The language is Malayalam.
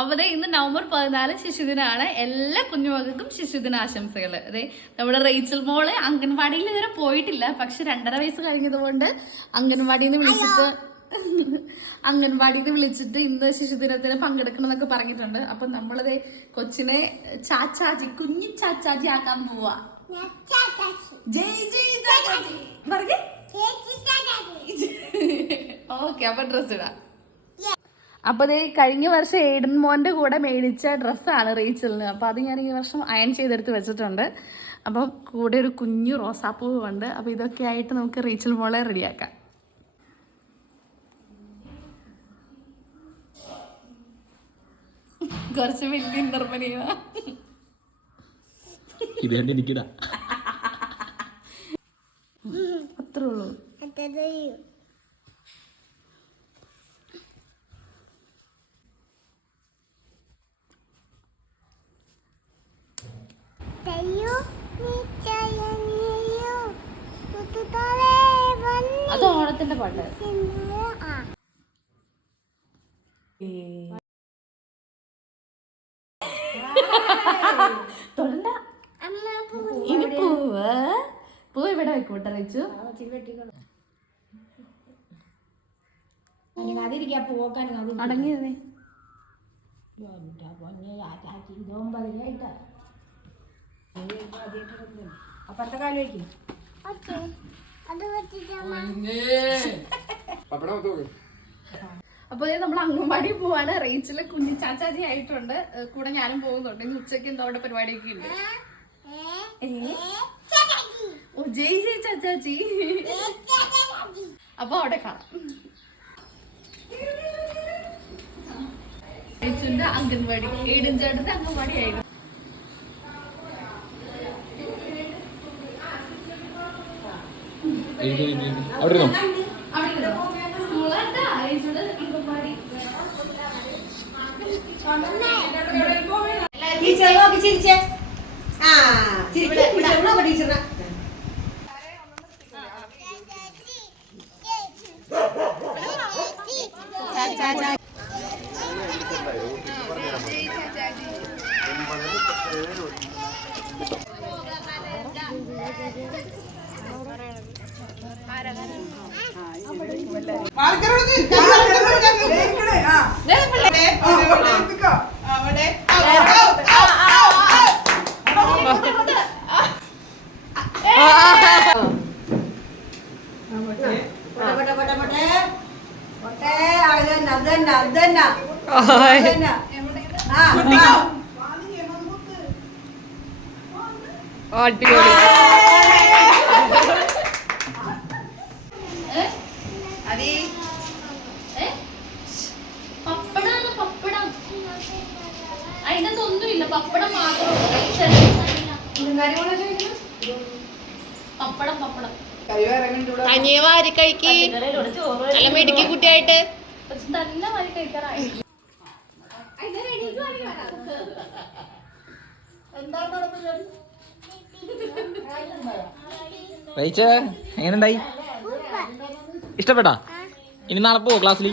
അവിടെ ഇന്ന് നവംബർ 14 ശിശുദിനാണ്. എല്ലാ കുഞ്ഞുമക്കൾക്കും ശിശുദിനാശംസകൾ. അതെ, നമ്മുടെ റേച്ചൽ മോള് അംഗൻവാടിയിൽ ഇതുവരെ പോയിട്ടില്ല. പക്ഷെ 2.5 വയസ്സ് കഴിഞ്ഞതുകൊണ്ട് അംഗൻവാടിയിൽ നിന്ന് വിളിച്ചിട്ട് ഇന്ന് ശിശുദിനത്തിന് പങ്കെടുക്കണം എന്നൊക്കെ പറഞ്ഞിട്ടുണ്ട്. അപ്പൊ നമ്മളത് കൊച്ചിനെ ചാച്ചാജി, കുഞ്ഞു ചാച്ചാജി ആക്കാൻ പോവാ. ഓക്കെ, അപ്പൊ ഡ്രസ് ഇടാം. അപ്പൊ കഴിഞ്ഞ വർഷം എയ്ഡൻ മോന്റെ കൂടെ മേടിച്ച ഡ്രസ്സാണ് റീച്ചലിന്. അപ്പൊ അത് ഞാൻ ഈ വർഷം അയൺ ചെയ്തെടുത്ത് വെച്ചിട്ടുണ്ട്. അപ്പം കൂടെ ഒരു കുഞ്ഞു റോസാപ്പൂവ് ഉണ്ട്. അപ്പൊ ഇതൊക്കെ ആയിട്ട് നമുക്ക് റീച്ചൽ മോളെ റെഡിയാക്കാം. കുറച്ച് വലിയ നിർമ്മലീയ അത്രേ ഉള്ളൂ. അത് ഓണത്തിന്റെ പാട്ട്. ഇനി പൂ ഇവിടെ വെക്കൂട്ടെ റേച്ചു. അടങ്ങിയതേ അപ്പുറത്തെ കാലം വയ്ക്കും. അപ്പൊ നമ്മൾ അംഗൻവാടി പോവാണ്. റേച്ചില് കുഞ്ഞു ചാച്ചാജി ആയിട്ടുണ്ട്. കൂടെ ഞാനും പോകുന്നുണ്ട്. ഇന്ന് ഉച്ചയ്ക്ക് എന്തോ അവിടെ പരിപാടിയൊക്കെ ഉണ്ട്. ഓ ജയ് ജയ് ചാച്ചാജി. അപ്പൊ അവിടെ കാണാം. റേച്ചിന്റെ അംഗൻവാടി, ഏഡൻ ചേട്ടന്റെ അംഗൻവാടി ആയിരുന്നു. പപ്പടം അതിനകത്തൊന്നുമില്ല, പപ്പടം മാത്രം. പപ്പടം തനിയെ വാരി കഴിക്ക്. നല്ല മെടുക്കി കുട്ടിയായിട്ട് നല്ല വാരി കഴിക്കാറായി. എങ്ങനെയുണ്ടായി? ഇഷ്ടപ്പെട്ടാ? ഇനി നാളെ പോവോ ക്ലാസ്സിൽ?